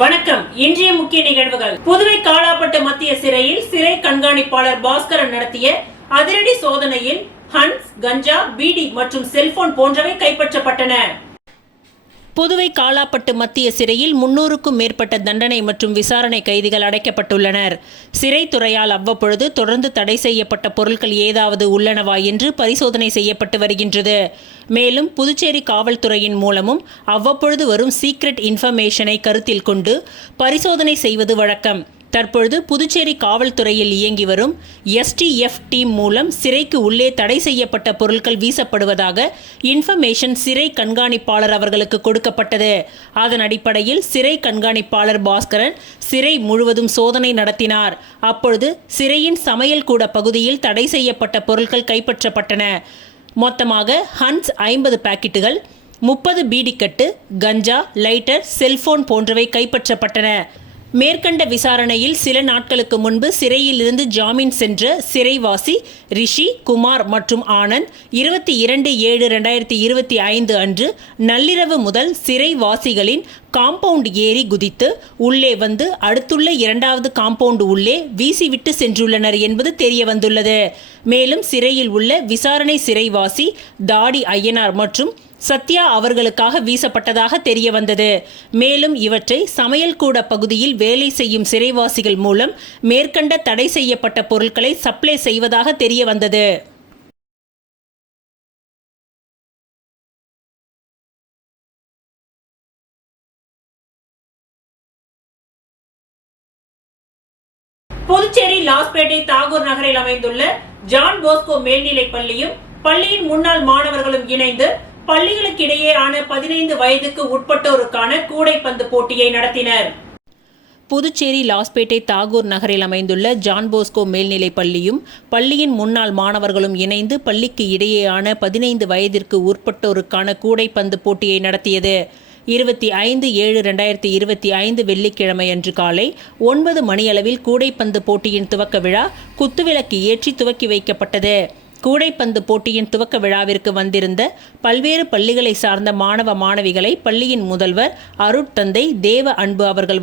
வணக்கம். இன்றைய முக்கிய நிகழ்வுகள். புதுவை காலாப்பட்டு மத்திய சிறையில் சிறை கண்காணிப்பாளர் பாஸ்கரன் நடத்திய அதிரடி சோதனையில் ஹன்ஸ், கஞ்சா, பீடி மற்றும் செல்போன் போன்றவை கைப்பற்றப்பட்டன. புதுவை காலாப்பட்டு மத்திய சிறையில் 300க்கும் மேற்பட்ட தண்டனை மற்றும் விசாரணை கைதிகள் அடைக்கப்பட்டுள்ளனர். சிறைத்துறையால் அவ்வப்பொழுது தொடர்ந்து தடை செய்யப்பட்ட பொருட்கள் ஏதாவது உள்ளனவா என்று பரிசோதனை செய்யப்பட்டு வருகின்றது. மேலும் புதுச்சேரி காவல்துறையின் மூலமும் அவ்வப்பொழுது வரும் சீக்ரெட் இன்ஃபர்மேஷனை கருத்தில் கொண்டு பரிசோதனை செய்வது வழக்கம். தற்பொழுது புதுச்சேரி காவல்துறையில் இயங்கி வரும் STF டீம் மூலம் சிறைக்கு உள்ளே தடை செய்யப்பட்ட பொருட்கள் வீசப்படுவதாக இன்ஃபர்மேஷன் சிறை கண்காணிப்பாளர் அவர்களுக்கு கொடுக்கப்பட்டது. அதன் அடிப்படையில் சிறை கண்காணிப்பாளர் பாஸ்கரன் சிறை முழுவதும் சோதனை நடத்தினார். அப்பொழுது சிறையின் சமையல் கூட பகுதியில் தடை செய்யப்பட்ட பொருட்கள் கைப்பற்றப்பட்டன. மொத்தமாக ஹன்ஸ் 50 பாக்கெட்டுகள், 30 பீடிக்கட்டு, கஞ்சா, லைட்டர், செல்போன் போன்றவை கைப்பற்றப்பட்டன. மேற்கண்ட விசாரணையில் சில நாட்களுக்கு முன்பு சிறையில் இருந்து ஜாமீன் சென்ற சிறைவாசி ரிஷி, குமார் மற்றும் ஆனந்த் 22/7/2025 அன்று நள்ளிரவு முதல் சிறைவாசிகளின் காம்பவுண்ட் ஏறி குதித்து உள்ளே வந்து அடுத்துள்ள 2வது காம்பவுண்ட் உள்ளே வீசிவிட்டு சென்றுள்ளனர் என்பது தெரிய வந்துள்ளது. மேலும் சிறையில் உள்ள விசாரணை சிறைவாசி தாடி ஐயனார் மற்றும் சத்யா அவர்களுக்காக வீசப்பட்டதாக தெரிய வந்தது. மேலும் இவற்றை சமையல் கூட பகுதியில் வேலை செய்யும் சிறைவாசிகள் மூலம் மேற்கண்ட தடை செய்யப்பட்ட பொருட்களை சப்ளை செய்வதாக தெரிய வந்தது. புதுச்சேரி லாஸ்பேட்டை தாகூர் நகரில் அமைந்துள்ள ஜான் போஸ்கோ மேல்நிலைப் பள்ளியும் பள்ளியின் முன்னாள் மாணவர்களும் இணைந்து பள்ளிகளுக்கிடையேயான 15 வயதுக்கு உட்பட்டோருக்கான கூடைப்பந்து போட்டியை நடத்தினர். புதுச்சேரி லாஸ்பேட்டை தாகூர் நகரில் அமைந்துள்ள ஜான் போஸ்கோ மேல்நிலைப் பள்ளியும் பள்ளியின் முன்னாள் மாணவர்களும் இணைந்து பள்ளிக்கு இடையேயான 15 வயதிற்கு உட்பட்டோருக்கான கூடைப்பந்து போட்டியை நடத்தியது. 25/7/2025 வெள்ளிக்கிழமையன்று காலை 9 மணியளவில் கூடைப்பந்து போட்டியின் துவக்க விழா குத்துவிளக்கு ஏற்றி துவக்கி வைக்கப்பட்டது. கூடைப்பந்து போட்டியின் துவக்க விழாவிற்கு வந்திருந்த பல்வேறு பள்ளிகளை சார்ந்த மாணவ மாணவிகளை பள்ளியின் முதல்வர் அருட்தந்தை தேவ அன்பு அவர்கள்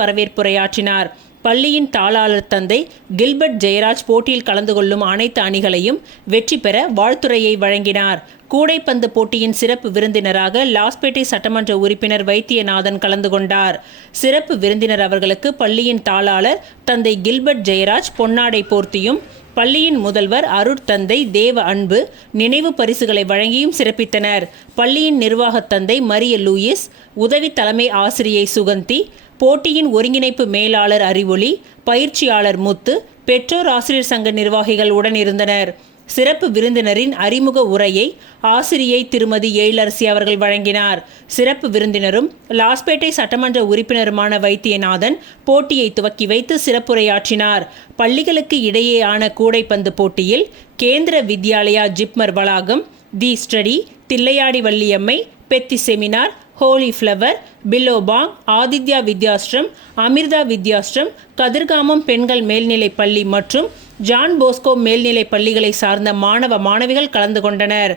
வரவேற்புரையாற்றினார். பள்ளியின் தாளாளர் தந்தை கில்பர்ட் ஜெயராஜ் போட்டியில் கலந்து கொள்ளும் அனைத்து அணிகளையும் வெற்றி பெற வாழ்த்துரையை வழங்கினார். கூடைப்பந்து போட்டியின் சிறப்பு விருந்தினராக லாஸ்பேட்டை சட்டமன்ற உறுப்பினர் வைத்தியநாதன் கலந்து கொண்டார். சிறப்பு விருந்தினர் அவர்களுக்கு பள்ளியின் தாளாளர் தந்தை கில்பர்ட் ஜெயராஜ் பொன்னாடை போர்த்தியும் பள்ளியின் முதல்வர் அருட்தந்தை தேவ அன்பு நினைவு பரிசுகளை வழங்கியும் சிறப்பித்தனர். பள்ளியின் நிர்வாக தந்தை மரிய லூயிஸ், உதவி தலைமை ஆசிரியை சுகந்தி, போட்டியின் ஒருங்கிணைப்பு மேலாளர் அறிவொளி, பயிற்சியாளர் முத்து, பெற்றோர் ஆசிரியர் சங்க நிர்வாகிகள் உடன் இருந்தனர். சிறப்பு விருந்தினரின் அறிமுக உரையை ஆசிரியை திருமதி எழிலரசி அவர்கள் வழங்கினார். சிறப்பு விருந்தினரும் லாஸ்பேட்டை சட்டமன்ற உறுப்பினருமான வைத்தியநாதன் போட்டியை துவக்கி வைத்து சிறப்புரையாற்றினார். பள்ளிகளுக்கு இடையேயான கூடைப்பந்து போட்டியில் கேந்திர வித்யாலயா ஜிப்மர் வளாகம், The Study, Thillaiyadi Valliammai, Petit Seminaire, Holy Flower, Billabong, Aditya Vidyashram, Amrita Vidyashram, Kathirkamam பெண்கள் மேல்நிலைப் பள்ளி மற்றும் ஜான் போஸ்கோ மேல்நிலைப் பள்ளிகளை சார்ந்த மாணவ மாணவிகள் கலந்து கொண்டனர்.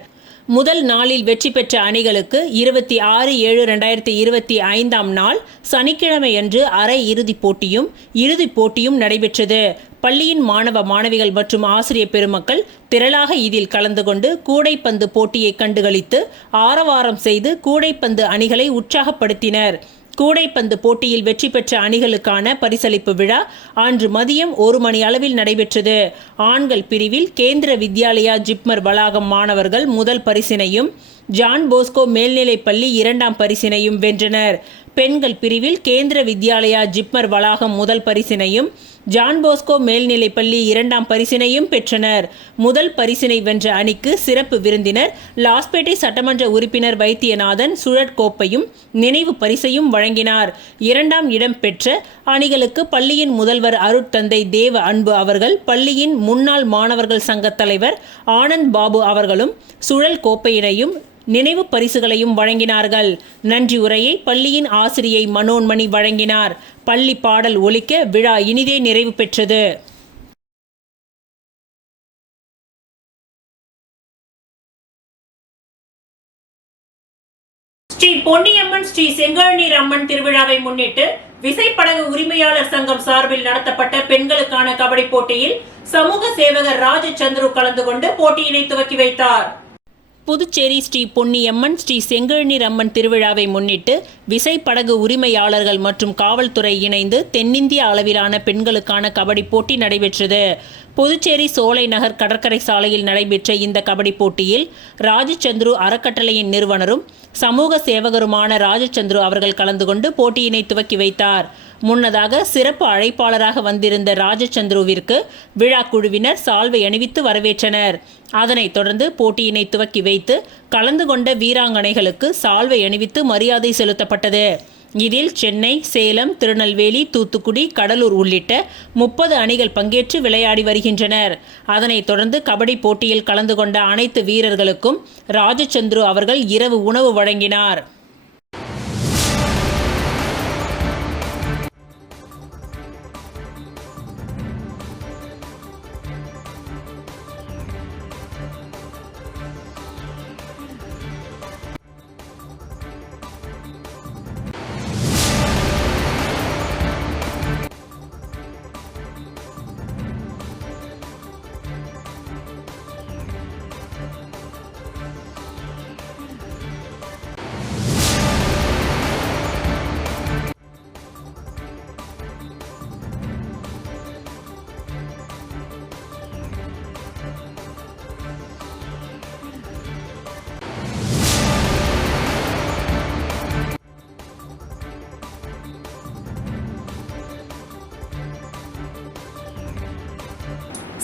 முதல் நாளில் வெற்றி பெற்ற அணிகளுக்கு 26/7/2025 நாள் சனிக்கிழமையன்று அரை இறுதிப் போட்டியும் இறுதிப் போட்டியும் நடைபெற்றது. பள்ளியின் மாணவ மாணவிகள் மற்றும் ஆசிரியர் பெருமக்கள் திரளாக இதில் கலந்து கொண்டு கூடைப்பந்து போட்டியை கண்டுகளித்து ஆரவாரம் செய்து கூடைப்பந்து அணிகளை உற்சாகப்படுத்தினர். கூடைப்பந்து போட்டியில் வெற்றி பெற்ற அணிகளுக்கான பரிசளிப்பு விழா அன்று மதியம் 1 மணி அளவில் நடைபெற்றது. ஆண்கள் பிரிவில் கேந்திர வித்யாலயா ஜிப்மர் வளாகம் மாணவர்கள் முதல் பரிசினையும் ஜான் போஸ்கோ மேல்நிலைப் பள்ளி 2ஆம் பரிசினையும் வென்றனர். பெண்கள் பிரிவில் கேந்திர வித்யாலயா ஜிப்மர் வளாகம் முதல் பரிசினையும் ஜான் போஸ்கோ மேல்நிலைப் பள்ளி 2ஆம் பரிசினையும் பெற்றனர். முதல் பரிசினை வென்ற அணிக்கு சிறப்பு விருந்தினர் லாஸ்பேட்டை சட்டமன்ற உறுப்பினர் வைத்தியநாதன் சுழற்கோப்பையும் நினைவு பரிசையும் வழங்கினார். 2ஆம் இடம் பெற்ற அணிகளுக்கு பள்ளியின் முதல்வர் அருட்தந்தை தேவ அன்பு அவர்கள் பள்ளியின் முன்னாள் மாணவர்கள் சங்க தலைவர் ஆனந்த் பாபு அவர்களும் சுழல் கோப்பையினையும் நினைவு பரிசுகளையும் வழங்கினார்கள். நன்றி உரையை பள்ளியின் ஆசிரியை மனோன்மணி வழங்கினார். பள்ளி பாடல் ஒலிக்க விழா இனிதே நிறைவு பெற்றது. ஸ்ரீ பொன்னியம்மன் ஸ்ரீ செங்கழுநீர் அம்மன் திருவிழாவை முன்னிட்டு விசைப்படகு உரிமையாளர் சங்கம் சார்பில் நடத்தப்பட்ட பெண்களுக்கான கபடி போட்டியில் சமூக சேவகர் ராஜச்சந்திரு கலந்து கொண்டு போட்டியினை துவக்கி வைத்தார். புதுச்சேரி ஸ்ரீ பொன்னியம்மன் ஸ்ரீ செங்கழுநீர் அம்மன் திருவிழாவை முன்னிட்டு விசைப்படகு உரிமையாளர்கள் மற்றும் காவல்துறை இணைந்து தென்னிந்திய அளவிலான பெண்களுக்கான கபடி போட்டி நடைபெற்றது. புதுச்சேரி சோலை நகர் கடற்கரை சாலையில் நடைபெற்ற இந்த கபடி போட்டியில் ராஜச்சந்திரு அறக்கட்டளையின் நிறுவனரும் சமூக சேவகருமான ராஜச்சந்திரு அவர்கள் கலந்து கொண்டு போட்டியினை துவக்கி வைத்தார். முன்னதாக சிறப்பு அழைப்பாளராக வந்திருந்த ராஜச்சந்திருவிற்கு விழா குழுவினர் சால்வை அணிவித்து வரவேற்றனர். அதனைத் தொடர்ந்து போட்டியினை துவக்கி வைத்து கலந்து கொண்ட வீராங்கனைகளுக்கு சால்வை அணிவித்து மரியாதை செலுத்தப்பட்டது. இதில் சென்னை, சேலம், திருநெல்வேலி, தூத்துக்குடி, கடலூர் உள்ளிட்ட 30 அணிகள் பங்கேற்று விளையாடி வருகின்றனர். அதனைத் தொடர்ந்து கபடி போட்டியில் கலந்து கொண்ட அனைத்து வீரர்களுக்கும் ராஜச்சந்திரு அவர்கள் இரவு உணவு வழங்கினார்.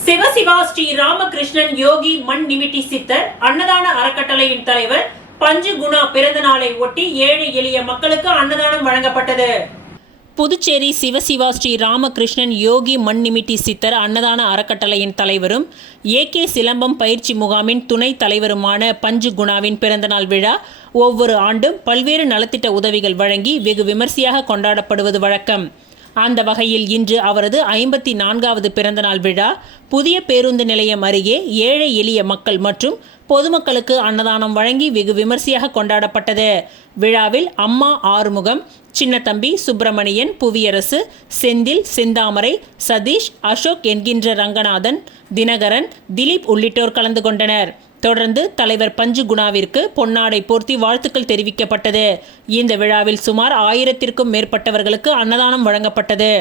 சிவசிவா ஸ்ரீ ராமகிருஷ்ணன் யோகி மண் நிமிட்டி சித்தர் அன்னதான அறக்கட்டளையின் தலைவர் பஞ்சு குணா பிறந்த நாளை ஒட்டி ஏழை எளிய மக்களுக்கு அன்னதானம் வழங்கப்பட்டது. புதுச்சேரி சிவசிவா ஸ்ரீ ராமகிருஷ்ணன் யோகி மண் நிமிட்டி சித்தர் அன்னதான அறக்கட்டளையின் தலைவரும் ஏகே சிலம்பம் பயிற்சி முகாமின் துணைத் தலைவருமான பஞ்சு குணாவின் பிறந்தநாள் விழா ஒவ்வொரு ஆண்டும் பல்வேறு நலத்திட்ட உதவிகள் வழங்கி வெகு விமர்சையாக கொண்டாடப்படுவது வழக்கம். அந்த வகையில் இன்று அவரது 54வது பிறந்தநாள் விழா புதிய பேருந்து நிலையம் அருகே ஏழை எளிய மக்கள் மற்றும் பொதுமக்களுக்கு அன்னதானம் வழங்கி வெகு விமர்சையாக கொண்டாடப்பட்டது. விழாவில் அம்மா ஆறுமுகம், சின்னத்தம்பி, சுப்பிரமணியன், புவியரசு, செந்தில், செந்தாமரை, சதீஷ், அசோக் என்கின்ற ரங்கநாதன், தினகரன், திலீப் உள்ளிட்டோர் கலந்து கொண்டனர். தொடர்ந்து தலைவர் பஞ்சு குணாவிற்கு பொன்னாடை போர்த்தி வாழ்த்துக்கள் தெரிவிக்கப்பட்டது. இந்த விழாவில் சுமார் 1000த்திற்கும் மேற்பட்டவர்களுக்கு அன்னதானம் வழங்கப்பட்டது.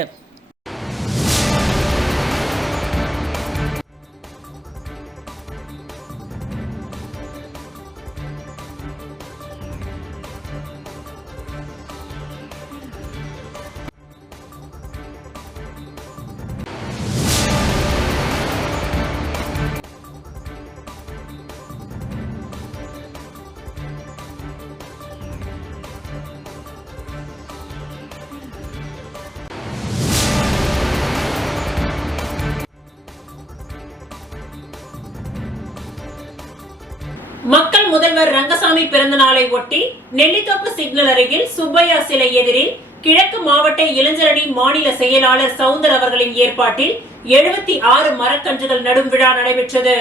மக்கள் முதல்வர் ரங்கசாமி பிறந்த நாளை ஒட்டி நெல்லித்தோப்பு சிக்னல் அருகில் சுப்பையா சிலை எதிரில் கிழக்கு மாவட்ட இளைஞரணி மாநில செயலாளர் சவுந்தர் அவர்களின் ஏற்பாட்டில் 76 மரக்கன்றுகள் நடும் விழா நடைபெற்றது.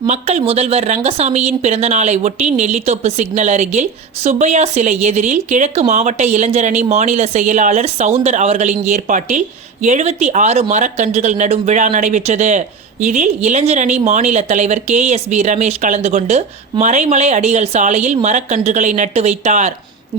மக்கள் முதல்வர் ரங்கசாமியின் பிறந்த நாளை ஒட்டி நெல்லித்தோப்பு சிக்னல் அருகில் சுப்பையா சிலை எதிரில் கிழக்கு மாவட்ட இளைஞரணி மாநில செயலாளர் சவுந்தர் அவர்களின் ஏற்பாட்டில் 76 மரக்கன்றுகள் நடும் விழா நடைபெற்றது. இதில் இளைஞரணி மாநில தலைவர் KSB ரமேஷ் கலந்து கொண்டு மறைமலை அடிகள் சாலையில் மரக்கன்றுகளை நட்டு வைத்தார்.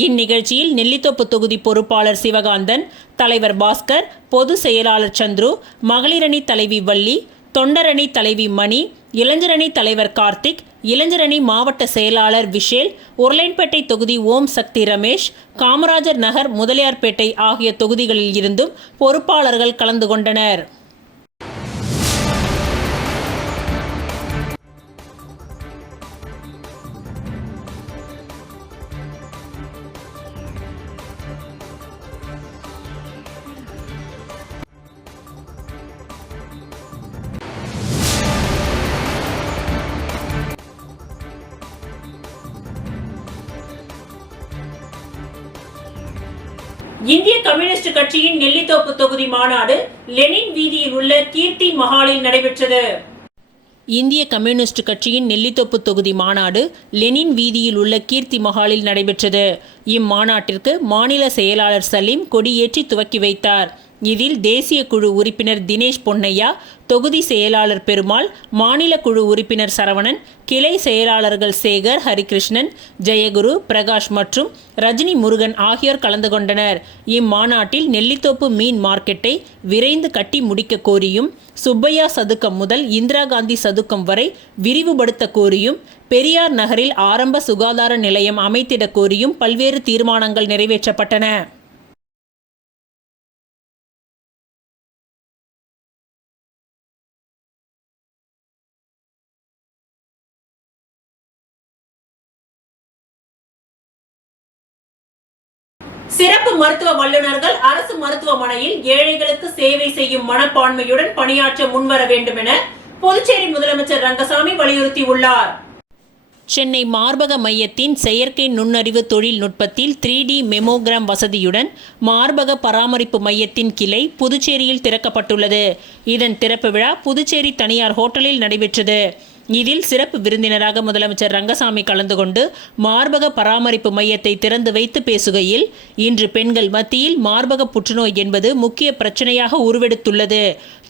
இந்நிகழ்ச்சியில் நெல்லித்தோப்பு தொகுதி பொறுப்பாளர் சிவகாந்தன், தலைவர் பாஸ்கர், பொது செயலாளர் சந்துரு, மகளிரணி தலைவி வள்ளி, தொண்டரணி தலைவி மணி, இளைஞரணி தலைவர் கார்த்திக், இளைஞரணி மாவட்ட செயலாளர் விஷேல், உருளைன்பேட்டை தொகுதி ஓம் சக்தி ரமேஷ், காமராஜர் நகர், முதலியார்பேட்டை ஆகிய தொகுதிகளில் இருந்தும் பொறுப்பாளர்கள் கலந்து கொண்டனர். இந்திய கம்யூனிஸ்ட் கட்சியின் நெல்லித்தோப்பு தொகுதி மாநாடு லெனின் வீதியில் உள்ள கீர்த்தி மஹாலில் நடைபெற்றது. இந்திய கம்யூனிஸ்ட் கட்சியின் நெல்லித்தோப்பு தொகுதி மாநாடு லெனின் வீதியில் உள்ள கீர்த்தி மஹாலில் நடைபெற்றது. இம்மாநாட்டிற்கு மாநில செயலாளர் சலீம் கொடியேற்றி துவக்கி வைத்தார். இதில் தேசிய குழு உறுப்பினர் தினேஷ் பொன்னையா, தொகுதி செயலாளர் பெருமாள், மாநில குழு உறுப்பினர் சரவணன், கிளை செயலாளர்கள் சேகர், ஹரிகிருஷ்ணன், ஜெயகுரு, பிரகாஷ் மற்றும் ரஜினி முருகன் ஆகியோர் கலந்து கொண்டனர். இம்மாநாட்டில் நெல்லித்தோப்பு மீன் மார்க்கெட்டை விரைந்து கட்டி முடிக்க கோரியும், சுப்பையா சதுக்கம் முதல் இந்திரா காந்தி சதுக்கம் வரை விரிவுபடுத்த கோரியும், பெரியார் நகரில் ஆரம்ப சுகாதார நிலையம் அமைத்திட கோரியும் பல்வேறு தீர்மானங்கள் நிறைவேற்றப்பட்டன. சிறப்பு மருத்துவ வல்லுநர்கள் அரசு மருத்துவமனையில் ஏழைகளுக்கு சேவை செய்யும் மனப்பான்மையுடன் பணியாற்ற முன்வர வேண்டும் என புதுச்சேரி முதலமைச்சர் ரங்கசாமி வலியுறுத்தியுள்ளார். சென்னை மார்பக மையத்தின் செயற்கை நுண்ணறிவு தொழில்நுட்பத்தில் 3D மெமோகிராம் வசதியுடன் மார்பக பராமரிப்பு மையத்தின் கிளை புதுச்சேரியில் திறக்கப்பட்டுள்ளது. இதன் திறப்பு விழா புதுச்சேரி தனியார் ஹோட்டலில் நடைபெற்றது. இதில் சிறப்பு விருந்தினராக முதலமைச்சர் ரங்கசாமி கலந்து கொண்டு மார்பக பராமரிப்பு மையத்தை திறந்து வைத்து பேசுகையில், இன்று பெண்கள் மத்தியில் மார்பக புற்றுநோய் என்பது முக்கிய பிரச்சனையாக உருவெடுத்துள்ளது.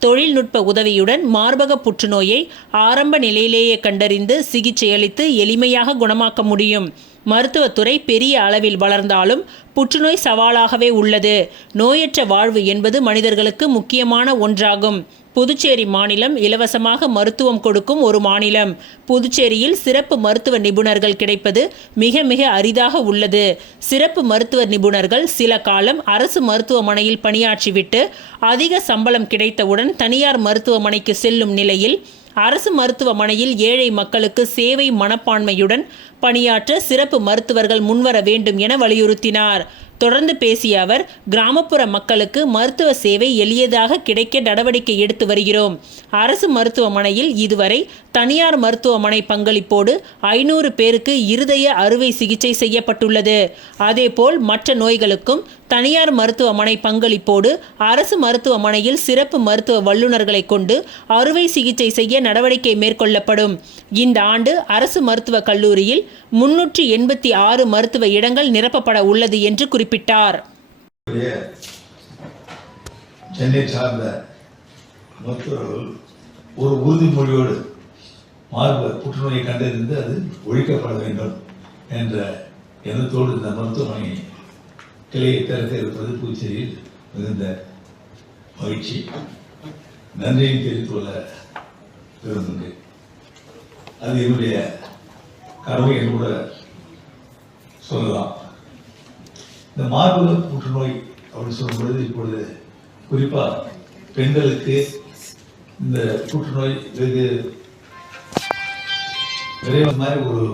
தொழில்நுட்ப உதவியுடன் மார்பக புற்றுநோயை ஆரம்ப நிலையிலேயே கண்டறிந்து சிகிச்சை அளித்து எளிமையாக குணமாக்க முடியும். மருத்துவத்துறை பெரிய அளவில் வளர்ந்தாலும் புற்றுநோய் சவாலாகவே உள்ளது. நோயற்ற வாழ்வு என்பது மனிதர்களுக்கு முக்கியமான ஒன்றாகும். புதுச்சேரி மாநிலம் இலவசமாக மருத்துவம் கொடுக்கும் ஒரு மாநிலம். புதுச்சேரியில் சிறப்பு மருத்துவ நிபுணர்கள் கிடைப்பது மிக மிக அரிதாக உள்ளது. சிறப்பு மருத்துவ நிபுணர்கள் சில காலம் அரசு மருத்துவமனையில் பணியாற்றிவிட்டு அதிக சம்பளம் கிடைத்தவுடன் தனியார் மருத்துவமனைக்கு செல்லும் நிலையில் அரசு மருத்துவமனையில் ஏழை மக்களுக்கு சேவை மனப்பான்மையுடன் பணியாற்ற சிறப்பு மருத்துவர்கள் முன்வர வேண்டும் என வலியுறுத்தினார். தொடர்ந்து பேசிய அவர், கிராமப்புற மக்களுக்கு மருத்துவ சேவை எளியதாக கிடைக்க நடவடிக்கை எடுத்து வருகிறோம். அரசு மருத்துவமனையில் இதுவரை தனியார் மருத்துவமனை பங்களிப்போடு 500 பேருக்கு இருதய அறுவை சிகிச்சை செய்யப்பட்டுள்ளது. அதேபோல் மற்ற நோய்களுக்கும் தனியார் மருத்துவமனை பங்களிப்போடு அரசு மருத்துவமனையில் சிறப்பு மருத்துவ வல்லுநர்களை கொண்டு அறுவை சிகிச்சை செய்ய நடவடிக்கை மேற்கொள்ளப்படும். இந்த ஆண்டு அரசு மருத்துவக் கல்லூரியில் 386 மருத்துவ இடங்கள் நிரப்பப்பட உள்ளது என்று குறிப்பிட்டார். சென்னை சார்ந்த மருத்துவர்கள் ஒரு உறுதிமொழியோடு மார்பக புற்றுநோயை கண்டறிந்து அது ஒழிக்கப்பட வேண்டும் என்ற எண்ணத்தோடு இந்த மருத்துவமனை கிளையை திறக்க இருப்பது புதுச்சேரியில் மிகுந்த மகிழ்ச்சி. நன்றியை தெரிவித்துக் கொள்ள விரும்புகிறேன். அது என்னுடைய கடமை என்று கூட சொல்லலாம். இந்த மார்பக புற்றுநோய் அப்படின்னு சொல்லும்பொழுது இப்பொழுது குறிப்பாக பெண்களுக்கு இந்த புற்றுநோய் வெகு விரைவாக மாதிரி ஒரு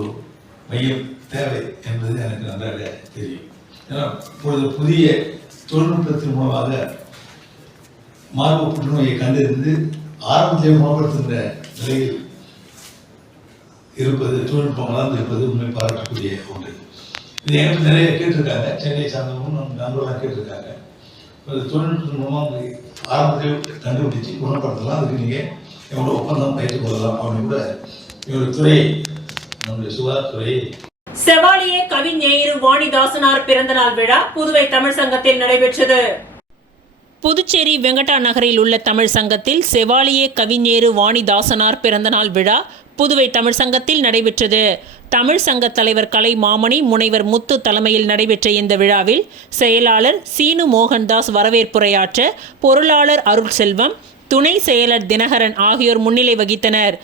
மையம் தேவை என்பது எனக்கு நன்றாக தெரியும். ஏன்னா இப்பொழுது புதிய தொழில்நுட்பத்தின் மூலமாக மார்பக புற்றுநோயை கண்டறிந்து ஆரம்பத்திலே குணப்படுத்துகின்ற நிலையில் இருப்பது, தொழில்நுட்பம் வளர்ந்து இருப்பது உண்மை பாராட்டக்கூடிய ஒன்று. இது எனக்கு நிறைய கேட்டிருக்காங்க, சென்னை சார்ந்தவங்க நம்ம நண்பர்களாக கேட்டிருக்காங்க. தொழில்நுட்பத்தின் மூலமாக ஆரம்பத்தில் கண்டுபிடிச்சு குணப்படுத்தலாம், அதுக்கு நீங்கள் எவ்வளோ ஒப்பந்தம் பயிற்றுக் கொள்ளலாம் அப்படின்னு கூட எங்களுடைய துறை, நம்முடைய சுகாதாரத்துறை. செவாலியே கவிஞேயிறு வாணிதாசனார் பிறந்தநாள் விழா புதுவை தமிழ் சங்கத்தில் நடைபெற்றது. புதுச்சேரி வெங்கடா நகரில் உள்ள தமிழ் சங்கத்தில் செவாலியே கவிஞேறு வாணிதாசனார் பிறந்தநாள் விழா புதுவை தமிழ் சங்கத்தில் நடைபெற்றது. தமிழ் சங்க தலைவர் கலை மாமணி, முனைவர் முத்து தலைமையில் நடைபெற்ற இந்த விழாவில் செயலாளர் சீனு மோகன்தாஸ் வரவேற்புரையாற்ற பொருளாளர் அருள் செல்வம், துணை செயலர் தினகரன் ஆகியோர் முன்னிலை வகித்தனர்.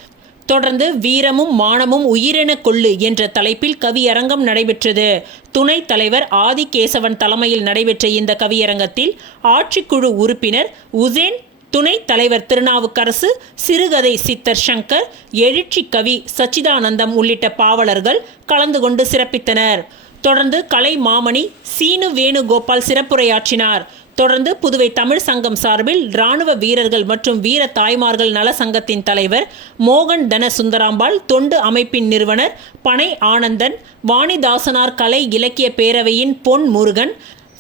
தொடர்ந்து வீரமும் மானமும் உயிரென கொள்ளு என்ற தலைப்பில் கவியரங்கம் நடைபெற்றது. துணைத் தலைவர் ஆதிகேசவன் தலைமையில் நடைபெற்ற இந்த கவியரங்கத்தில் ஆட்சிக்குழு உறுப்பினர் உசேன், துணைத் தலைவர் திருநாவுக்கரசு, சிறுகதை சித்தர் சங்கர், எழுச்சி கவி சச்சிதானந்தம் உள்ளிட்ட பாவலர்கள் கலந்து கொண்டு சிறப்பித்தனர். தொடர்ந்து கலை மாமணி சீனு வேணுகோபால் சிறப்புரையாற்றினார். தொடர்ந்து புதுவை தமிழ் சங்கம் சார்பில் இராணுவ வீரர்கள் மற்றும் வீர தாய்மார்கள் நல சங்கத்தின் தலைவர் மோகன் தன சுந்தராம்பாள், தொண்டு அமைப்பின் நிறுவனர் பனை ஆனந்தன், வாணிதாசனார் கலை இலக்கிய பேரவையின் பொன் முருகன்,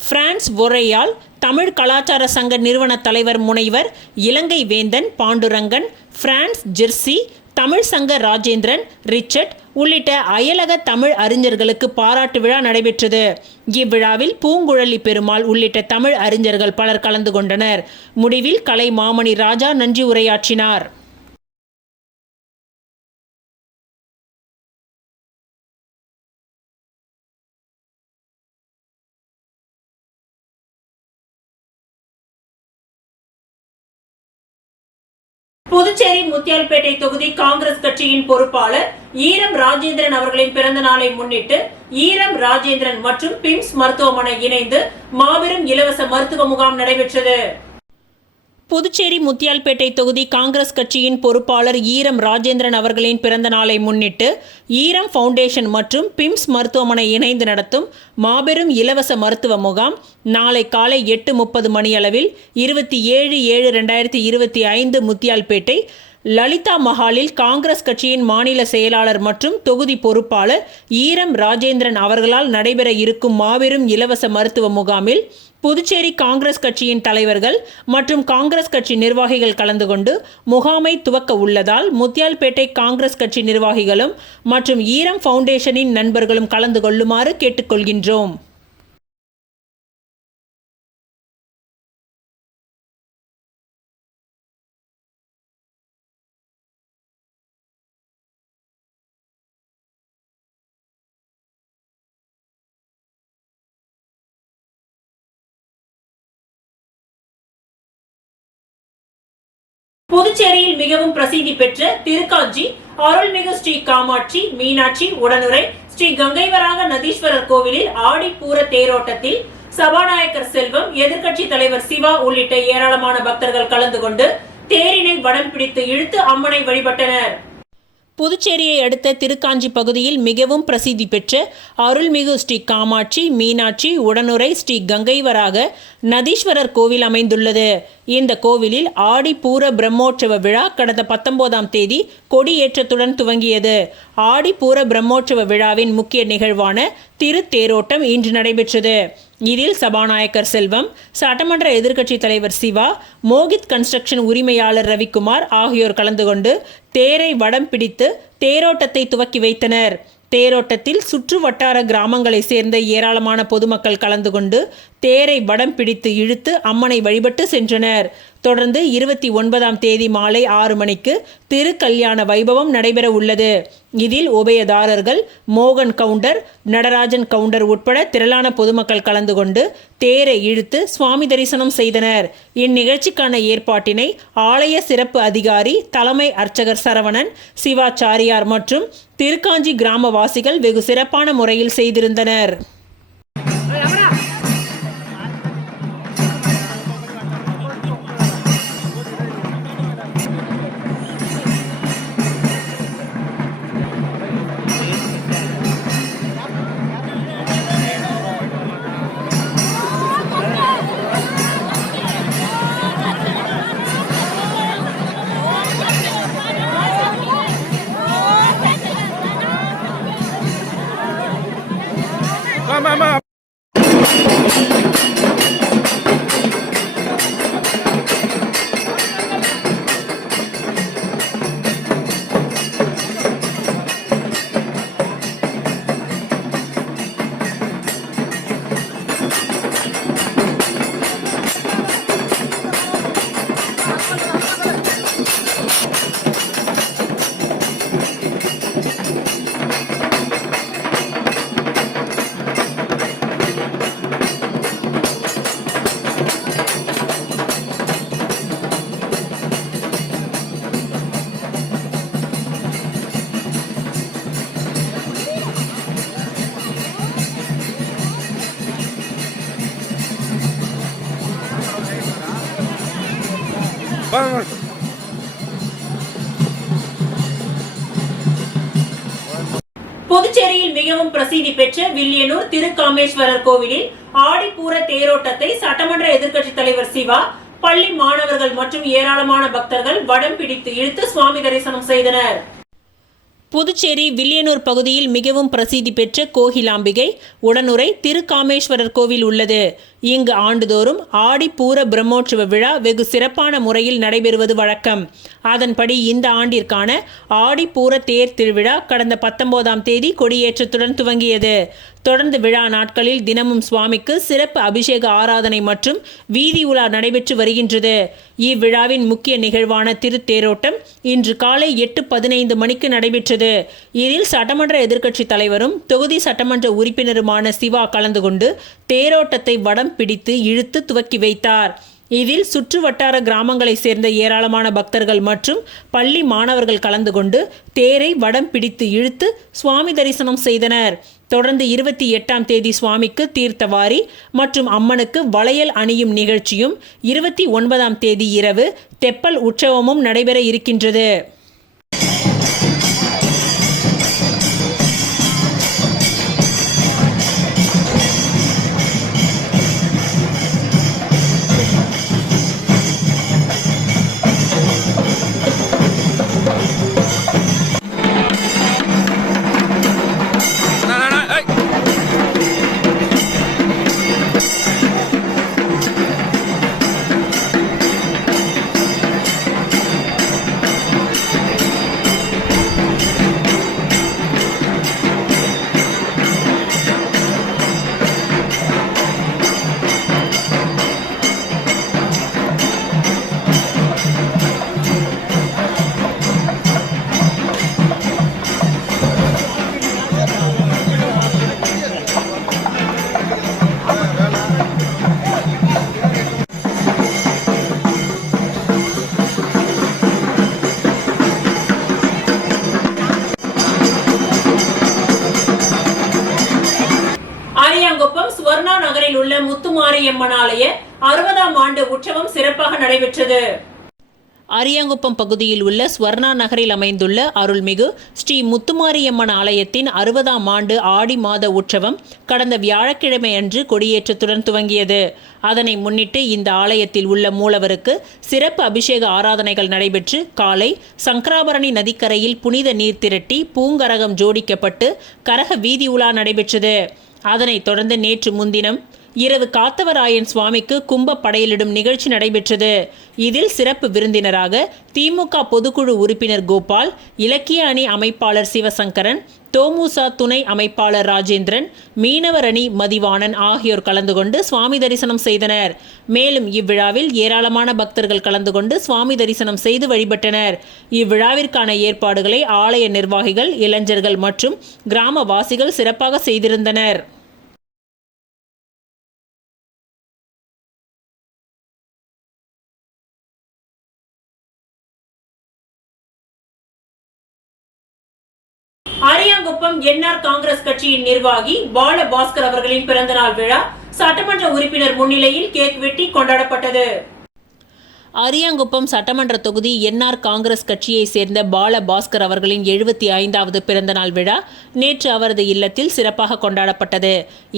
பிரான்ஸ் ஒரையால், தமிழ் கலாச்சார சங்க நிறுவன தலைவர் முனைவர் இலங்கை வேந்தன் பாண்டுரங்கன், பிரான்ஸ் ஜெர்சி, தமிழ் சங்க ராஜேந்திரன், ரிச்சர்ட் உள்ளிட்ட அயலக தமிழ் அறிஞர்களுக்கு பாராட்டு விழா நடைபெற்றது. இவ்விழாவில் பூங்குழலி பெருமாள் உள்ளிட்ட தமிழ் அறிஞர்கள் பலர் கலந்து கொண்டனர். முடிவில் கலை மாமணி ராஜா நன்றி உரையாற்றினார். புதுச்சேரி முத்தியால்பேட்டை தொகுதி காங்கிரஸ் கட்சியின் பொறுப்பாளர் ஈரம் ராஜேந்திரன் அவர்களின் பிறந்த நாளை முன்னிட்டு ஈரம் ராஜேந்திரன் மற்றும் பிம்ஸ் மருத்துவமனை இணைந்து மாபெரும் இலவச மருத்துவ முகாம் நடைபெற்றது. புதுச்சேரி முத்தியால்பேட்டை தொகுதி காங்கிரஸ் கட்சியின் பொறுப்பாளர் ஈரம் ராஜேந்திரன் அவர்களின் பிறந்த நாளை முன்னிட்டு ஈரம் ஃபவுண்டேஷன் மற்றும் பிம்ஸ் மருத்துவமனை இணைந்து நடத்தும் மாபெரும் இலவச மருத்துவ முகாம் நாளை காலை 8:30 மணியளவில் 27/7/2025 முத்தியால்பேட்டை லலிதா மஹாலில் காங்கிரஸ் கட்சியின் மாநில செயலாளர் மற்றும் தொகுதி பொறுப்பாளர் ஈரம் ராஜேந்திரன் அவர்களால் நடைபெற இருக்கும் மாபெரும் இலவச மருத்துவ முகாமில் புதுச்சேரி காங்கிரஸ் கட்சியின் தலைவர்கள் மற்றும் காங்கிரஸ் கட்சி நிர்வாகிகள் கலந்து கொண்டு முகாமை துவக்க உள்ளதால் முத்தியால்பேட்டை காங்கிரஸ் கட்சி நிர்வாகிகளும் மற்றும் ஈரம் ஃபவுண்டேஷனின் நண்பர்களும் கலந்து கொள்ளுமாறு கேட்டுக்கொள்கின்றோம். புதுச்சேரியில் மிகவும் பிரசித்தி பெற்ற திருக்காஞ்சி அருள்மிகு ஸ்ரீ காமாட்சி, மீனாட்சி, உடனுரை ஸ்ரீ கங்கைவராக நதீஸ்வரர் கோவிலில் ஆடிப்பூர தேரோட்டத்தில் சபாநாயகர் செல்வம், எதிர்க்கட்சி தலைவர் சிவா உள்ளிட்ட ஏராளமான பக்தர்கள் கலந்து கொண்டு தேரினை வடம் பிடித்து இழுத்து அம்மனை வழிபட்டனர். புதுச்சேரியை அடுத்த திருக்காஞ்சி பகுதியில் மிகவும் பிரசித்தி பெற்ற அருள்மிகு ஸ்ரீ காமாட்சி, மீனாட்சி, உடனுரை ஸ்ரீ கங்கைவராக நதீஸ்வரர் கோவில் அமைந்துள்ளது. இந்த கோவிலில் ஆடிப்பூர பிரம்மோற்சவ விழா கடந்த 19ஆம் தேதி கொடியேற்றத்துடன் துவங்கியது. ஆடிப்பூர பிரம்மோற்சவ விழாவின் முக்கிய நிகழ்வான திருத்தேரோட்டம் இன்று நடைபெற்றது. இதில் சபாநாயகர் செல்வம், சட்டமன்ற எதிர்க்கட்சி தலைவர் சிவா, மோகித் கன்ஸ்ட்ரக்ஷன் உரிமையாளர் ரவிக்குமார் ஆகியோர் கலந்து கொண்டு தேரை வடம் பிடித்து தேரோட்டத்தை துவக்கி வைத்தனர். தேரோட்டத்தில் சுற்று வட்டார கிராமங்களை சேர்ந்த ஏராளமான பொதுமக்கள் கலந்து கொண்டு தேரை வடம் பிடித்து இழுத்து அம்மனை வழிபட்டு சென்றனர். தொடர்ந்து 29ஆம் தேதி மாலை 6 மணிக்கு திருக்கல்யாண வைபவம் நடைபெற உள்ளது. இதில் உபயதாரர்கள் மோகன் கவுண்டர், நடராஜன் கவுண்டர் உட்பட திரளான பொதுமக்கள் கலந்து கொண்டு தேரை இழுத்து சுவாமி தரிசனம் செய்தனர். இந்நிகழ்ச்சிக்கான ஏற்பாட்டினை ஆலய சிறப்பு அதிகாரி தலைமை அர்ச்சகர் சரவணன், சிவாச்சாரியார் மற்றும் திருக்காஞ்சி கிராமவாசிகள் வெகு சிறப்பான முறையில் செய்திருந்தனர். Mama. Vamos. புதுச்சேரியில் மிகவும் பிரசித்தி பெற்ற வில்லியனூர் திருக்காமேஸ்வரர் கோவிலில் ஆடிப்பூர தேரோட்டத்தை சட்டமன்ற எதிர்க்கட்சி தலைவர் சிவா, பள்ளி மாணவர்கள் மற்றும் ஏராளமான பக்தர்கள் வடம் பிடித்து இழுத்து சுவாமி தரிசனம் செய்தனர். புதுச்சேரி வில்லியனூர் பகுதியில் மிகவும் பிரசித்தி பெற்ற கோகிலாம்பிகை உடனுறை திருக்காமேஸ்வரர் கோவில் உள்ளது. இங்கு ஆண்டுதோறும் ஆடிப்பூர பிரம்மோற்சவ விழா வெகு சிறப்பான முறையில் நடைபெறுவது வழக்கம். அதன்படி இந்த ஆண்டிற்கான ஆடிப்பூர தேர் திருவிழா கடந்த 19ஆம் தேதி கொடியேற்றத்துடன் துவங்கியது. தொடர்ந்து விழா நாட்களில் தினமும் சுவாமிக்கு சிறப்பு அபிஷேக ஆராதனை மற்றும் வீதி உலா நடைபெற்று வருகின்றது. இவ்விழாவின் முக்கிய நிகழ்வான திருத்தேரோட்டம் இன்று காலை 8:15 மணிக்கு நடைபெற்றது. இதில் சட்டமன்ற எதிர்க்கட்சித் தலைவரும் தொகுதி சட்டமன்ற உறுப்பினருமான சிவா கலந்து கொண்டு தேரோட்டத்தை வடம் பிடித்து இழுத்து துவக்கி வைத்தார். இதில் சுற்று வட்டார கிராமங்களைச் சேர்ந்த ஏராளமான பக்தர்கள் மற்றும் பள்ளி மாணவர்கள் கலந்து கொண்டு தேரை வடம் பிடித்து இழுத்து சுவாமி தரிசனம் செய்தனர். தொடர்ந்து 28ஆம் தேதி சுவாமிக்கு தீர்த்தவாரி மற்றும் அம்மனுக்கு வளையல் அணியும் நிகழ்ச்சியும் 29ஆம் தேதி இரவு தெப்பல் உற்சவமும் நடைபெற இருக்கின்றது. அரியாங்குப்பம் ஸ்வர்ணா நகரில் உள்ள முத்துமாரியம்மன் ஆலய 60ஆம் ஆண்டு உற்சவம் சிறப்பாக நடைபெற்றது. அரியாங்குப்பம் பகுதியில் உள்ள ஸ்வர்ணா நகரில் அமைந்துள்ள அருள்மிகு ஸ்ரீ முத்துமாரியம்மன் ஆலயத்தின் 60ஆம் ஆண்டு ஆடி மாத உற்சவம் கடந்த வியாழக்கிழமை அன்று கொடியேற்றத்துடன் துவங்கியது. அதனை முன்னிட்டு இந்த ஆலயத்தில் உள்ள மூலவருக்கு சிறப்பு அபிஷேக ஆராதனைகள் நடைபெற்று காலை சங்கராபரணி நதிக்கரையில் புனித நீர் திரட்டி பூங்கரகம் ஜோடிக்கப்பட்டு கரக வீதி உலா நடைபெற்றது. அதனைத் தொடர்ந்து நேற்று முன்தினம் இரவு காத்தவராயன் சுவாமிக்கு கும்ப படையலிடும் நிகழ்ச்சி நடைபெற்றது. இதில் சிறப்பு விருந்தினராக திமுக பொதுக்குழு உறுப்பினர் கோபால், இலக்கிய அணி அமைப்பாளர் சிவசங்கரன், தோமுசா துணை அமைப்பாளர் ராஜேந்திரன், மீனவர் அணி மதிவாணன் ஆகியோர் கலந்து கொண்டு சுவாமி தரிசனம் செய்தனர். மேலும் இவ்விழாவில் ஏராளமான பக்தர்கள் கலந்து கொண்டு சுவாமி தரிசனம் செய்து வழிபட்டனர். இவ்விழாவிற்கான ஏற்பாடுகளை ஆலய நிர்வாகிகள், இளைஞர்கள் மற்றும் கிராமவாசிகள் சிறப்பாக செய்திருந்தனர். அரியாங்குப்பம் என்ஆர் காங்கிரஸ் கட்சியின் நிர்வாகி பால பாஸ்கர் அவர்களின் பிறந்தநாள் விழா சட்டமன்ற உறுப்பினர் முன்னிலையில் கேக் வெட்டி கொண்டாடப்பட்டது. அரியாங்குப்பம் சட்டமன்ற தொகுதி என்ஆர் காங்கிரஸ் கட்சியை சேர்ந்த பால பாஸ்கர் அவர்களின் 75வது பிறந்தநாள் விழா நேற்று அவரது இல்லத்தில் சிறப்பாக கொண்டாடப்பட்டது.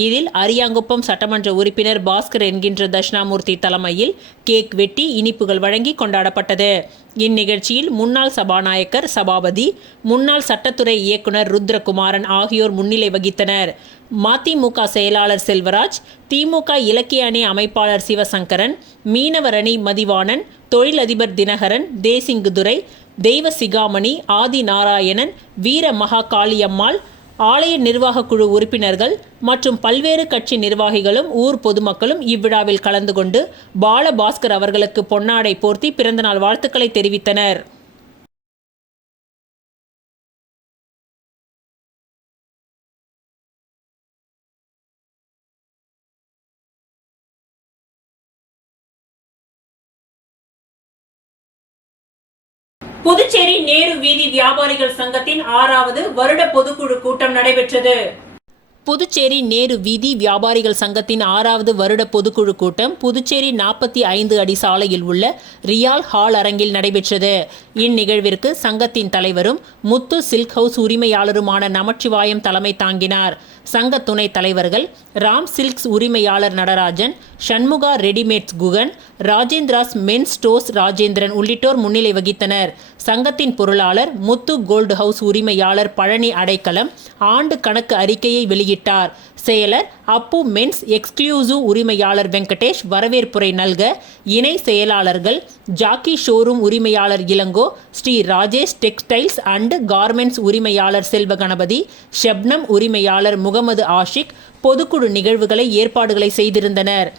இதில் அரியாங்குப்பம் சட்டமன்ற உறுப்பினர் பாஸ்கர் என்கின்ற தட்சிணாமூர்த்தி தலைமையில் கேக் வெட்டி இனிப்புகள் வழங்கி கொண்டாடப்பட்டது. இந்நிகழ்ச்சியில் முன்னாள் சபாநாயகர் சபாபதி, முன்னாள் சட்டத்துறை இயக்குனர் ருத்ரகுமாரன் ஆகியோர் முன்னிலை வகித்தனர். மதிமுக செயலாளர் செல்வராஜ், திமுக இலக்கிய அணி அமைப்பாளர் சிவசங்கரன், மீனவர் அணி மதிவாணன், தொழிலதிபர் தினகரன், தேசிங்குதுரை, தெய்வ சிகாமணி, ஆதி நாராயணன், வீர மகா காளியம்மாள், ஆலய நிர்வாக குழு உறுப்பினர்கள் மற்றும் பல்வேறு கட்சி நிர்வாகிகளும் ஊர் பொதுமக்களும் இவ்விழாவில் கலந்து கொண்டு பாலபாஸ்கர் அவர்களுக்கு பொன்னாடை போர்த்தி பிறந்தநாள் வாழ்த்துக்களை தெரிவித்தனர். புதுச்சேரி நேரு வீதி வியாபாரிகள் சங்கத்தின் 6வது வருட பொதுக்குழு கூட்டம் நடைபெற்றது. புதுச்சேரி நேரு வீதி வியாபாரிகள் சங்கத்தின் 6வது வருட பொதுக்குழு கூட்டம் புதுச்சேரி 45 அடி சாலையில் உள்ள ரியால் ஹால் அரங்கில் நடைபெற்றது. இந்நிகழ்விற்கு சங்கத்தின் தலைவரும் முத்து சில்க் ஹவுஸ் உரிமையாளருமான நமச்சிவாயம் தலைமை தாங்கினார். சங்க துணைத் தலைவர்கள் ராம் சில்க்ஸ் உரிமையாளர் Natarajan, Shanmuga Readymades Guhan, Rajendras Men's Stores Rajendran உள்ளிட்டோர் முன்னிலை வகித்தனர். சங்கத்தின் பொருளாளர் முத்து கோல்டு ஹவுஸ் உரிமையாளர் பழனி அடைக்கலம் ஆண்டு கணக்கு அறிக்கையை வெளியிட்டார். செயலர் அப்பு மென்ஸ் எக்ஸ்க்ளூசிவ் உரிமையாளர் வெங்கடேஷ் வரவேற்புரை நல்க, இணை செயலாளர்கள் ஜாக்கி ஷோரூம் உரிமையாளர் Ilango, Sri Rajesh textiles and garments உரிமையாளர் செல்வ கணபதி, ஷப்னம் உரிமையாளர் முகமது ஆஷிக் பொதுக்குழு நிகழ்வுகளை ஏற்பாடுகளை செய்திருந்தனர்.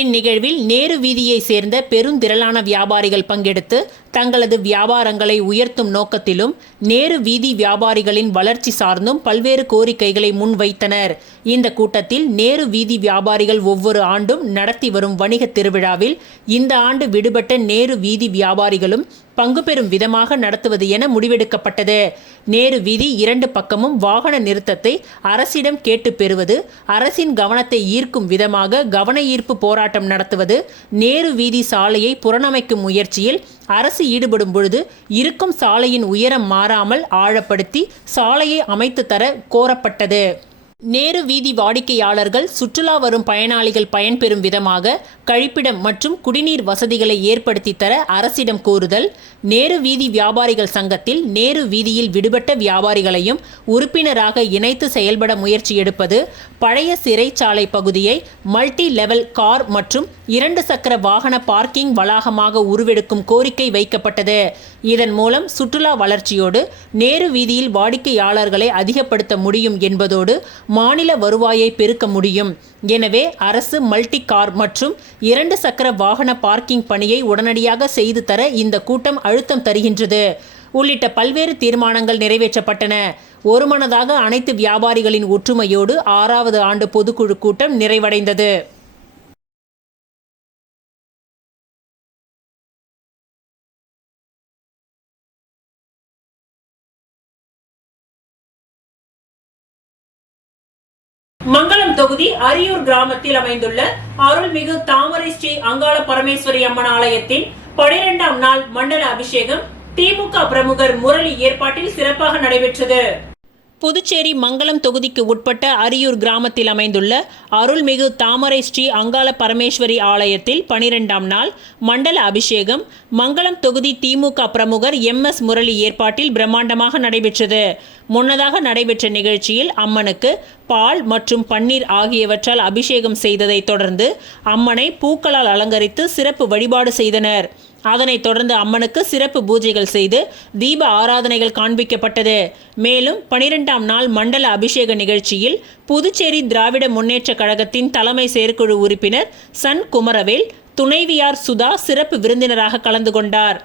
இந்நிகழ்வில் நேரு வீதியை சேர்ந்த பெருந்திரளான வியாபாரிகள் பங்கெடுத்து தங்களது வியாபாரங்களை உயர்த்தும் நோக்கத்திலும் நேரு வீதி வியாபாரிகளின் வளர்ச்சி சார்ந்தும் பல்வேறு கோரிக்கைகளை முன்வைத்தனர். இந்த கூட்டத்தில் நேரு வீதி வியாபாரிகள் ஒவ்வொரு ஆண்டும் நடத்தி வரும் வணிக திருவிழாவில் இந்த ஆண்டு விடுபட்ட நேரு வீதி வியாபாரிகளும் பங்கு பெறும் விதமாக நடத்துவது என முடிவெடுக்கப்பட்டது. நேரு வீதி 2 பக்கமும் வாகன நிறுத்தத்தை அரசிடம் கேட்டு பெறுவது, அரசின் கவனத்தை ஈர்க்கும் விதமாக கவன ஈர்ப்பு போராட்டம் நடத்துவது, நேரு வீதி சாலையை புறணமைக்கும் முயற்சியில் அரசு ஈடுபடும் பொழுது இருக்கும் சாலையின் உயரம் மாறாமல் ஆழப்படுத்தி சாலையை அமைத்து தர கோரப்பட்டது. நேரு வீதி வாடிக்கையாளர்கள் சுற்றுலா வரும் பயனாளிகள் பயன்பெறும் விதமாக கழிப்பிடம் மற்றும் குடிநீர் வசதிகளை ஏற்படுத்தி தர அரசிடம் கோருதல், நேரு வீதி வியாபாரிகள் சங்கத்தில் நேரு வீதியில் விடுபட்ட வியாபாரிகளையும் உறுப்பினராக இணைத்து செயல்பட முயற்சி எடுப்பது, பழைய சிறைச்சாலை பகுதியை மல்டி லெவல் கார் மற்றும் 2 சக்கர வாகன பார்க்கிங் வளாகமாக உருவெடுக்கும் கோரிக்கை வைக்கப்பட்டது. இதன் மூலம் சுற்றுலா வளர்ச்சியோடு நேரு வீதியில் வாடிக்கையாளர்களை அதிகப்படுத்த முடியும் என்பதோடு மாநில வருவாயை பெருக்க முடியும். எனவே அரசு மல்டி கார் மற்றும் 2 சக்கர வாகன பார்க்கிங் பணியை உடனடியாக செய்து தர இந்த கூட்டம் அழுத்தம் தருகின்றது உள்ளிட்ட பல்வேறு தீர்மானங்கள் நிறைவேற்றப்பட்டன. ஒருமனதாக அனைத்து வியாபாரிகளின் ஒற்றுமையோடு 6வது ஆண்டு பொதுக்குழு கூட்டம் நிறைவடைந்தது. மங்களம் தொகுதி அரியூர் கிராமத்தில் அமைந்துள்ள அருள்மிகு தாமரை ஸ்ரீ அங்காள பரமேஸ்வரி அம்மன் ஆலயத்தின் 12ஆம் நாள் மண்டல அபிஷேகம் திமுக பிரமுகர் முரளி ஏற்பாட்டில் சிறப்பாக நடைபெற்றது. புதுச்சேரி மங்களம் தொகுதிக்கு உட்பட்ட அரியூர் கிராமத்தில் அமைந்துள்ள அருள்மிகு தாமரை ஸ்ரீ அங்காள பரமேஸ்வரி ஆலயத்தில் 12ஆம் நாள் மண்டல அபிஷேகம் மங்களம் தொகுதி திமுக பிரமுகர் MS முரளி ஏற்பாட்டில் பிரம்மாண்டமாக நடைபெற்றது. முன்னதாக நடைபெற்ற நிகழ்ச்சியில் அம்மனுக்கு பால் மற்றும் பன்னீர் ஆகியவற்றால் அபிஷேகம் செய்ததை தொடர்ந்து அம்மனை பூக்களால் அலங்கரித்து சிறப்பு வழிபாடு செய்தனர். அதனைத் தொடர்ந்து அம்மனுக்கு சிறப்பு பூஜைகள் செய்து தீப ஆராதனைகள் காண்பிக்கப்பட்டது. மேலும் 12ஆம் நாள் மண்டல அபிஷேக நிகழ்ச்சியில் புதுச்சேரி திராவிட முன்னேற்ற கழகத்தின் தலைமை செயற்குழு உறுப்பினர் சன் குமரவேல், துணைவியார் சுதா சிறப்பு விருந்தினராக கலந்து கொண்டார்.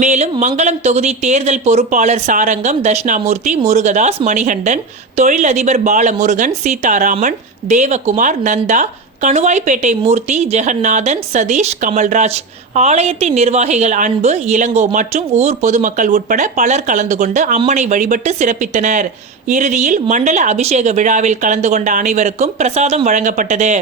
மேலும் மங்களம் தொகுதி தேர்தல் பொறுப்பாளர் சாரங்கம் தட்சிணாமூர்த்தி, முருகதாஸ், மணிகண்டன், தொழிலதிபர் பாலமுருகன், சீதாராமன், தேவகுமார், நந்தா, கணுவாய்பேட்டை மூர்த்தி, ஜெகநாதன், சதீஷ், கமல்ராஜ், ஆலயத்தின் நிர்வாகிகள் அன்பு, இளங்கோ மற்றும் ஊர் பொதுமக்கள் உட்பட பலர் கலந்து கொண்டு அம்மனை வழிபட்டு சிறப்பித்தனர். இறுதியில் மண்டல அபிஷேக விழாவில் கலந்து கொண்ட அனைவருக்கும் பிரசாதம் வழங்கப்பட்டது.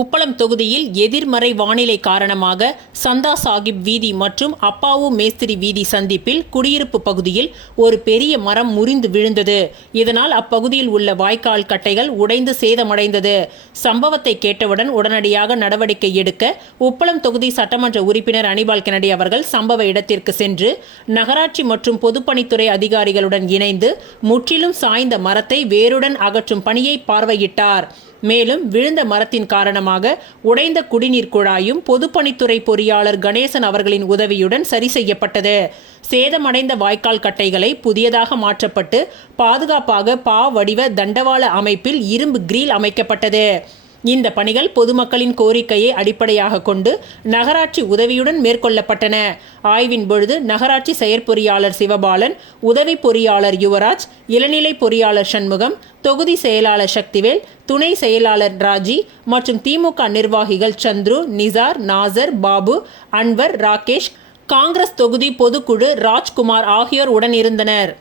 உப்பளம் தொகுதியில் எதிர்மறை வானிலை காரணமாக சந்தா சாகிப் வீதி மற்றும் அப்பாவு மேஸ்திரி வீதி சந்திப்பில் குடியிருப்பு பகுதியில் ஒரு பெரிய மரம் முறிந்து விழுந்தது. இதனால் அப்பகுதியில் உள்ள வாய்க்கால் கட்டைகள் உடைந்து சேதமடைந்தது. சம்பவத்தை கேட்டவுடன் உடனடியாக நடவடிக்கை எடுக்க உப்பளம் தொகுதி சட்டமன்ற உறுப்பினர் அனிபால் கென்னடி அவர்கள் சம்பவ இடத்திற்கு சென்று நகராட்சி மற்றும் பொதுப்பணித்துறை அதிகாரிகளுடன் இணைந்து முற்றிலும் சாய்ந்த மரத்தை வேருடன் அகற்றும் பணியை பார்வையிட்டார். மேலும் விழுந்த மரத்தின் காரணமாக உடைந்த குடிநீர் குழாயும் பொதுப்பணித்துறை பொறியாளர் கணேசன் அவர்களின் உதவியுடன் சரி செய்யப்பட்டது. சேதமடைந்த வாய்க்கால் கட்டைகளை புதியதாக மாற்றப்பட்டு பாதுகாப்பாக பா வடிவ தண்டவாள அமைப்பில் இரும்பு கிரில் அமைக்கப்பட்டது. இந்த பணிகள் பொதுமக்களின் கோரிக்கையை அடிப்படையாக கொண்டு நகராட்சி உதவியுடன் மேற்கொள்ளப்பட்டன. ஆய்வின் பொழுது நகராட்சி செயற்பொறியாளர் சிவபாலன், உதவி பொறியாளர் யுவராஜ், இளநிலை பொறியாளர் சண்முகம், தொகுதி செயலாளர் சக்திவேல், துணை செயலாளர் ராஜி மற்றும் திமுக நிர்வாகிகள் சந்துரு, நிசார், நாசர், பாபு, அன்வர், ராகேஷ், காங்கிரஸ் தொகுதி பொதுக்குழு ராஜ்குமார் ஆகியோர் உடன் இருந்தனர்.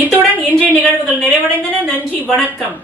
இத்துடன் இன்றைய நிகழ்வுகள் நிறைவடைந்தன. நன்றி, வணக்கம்.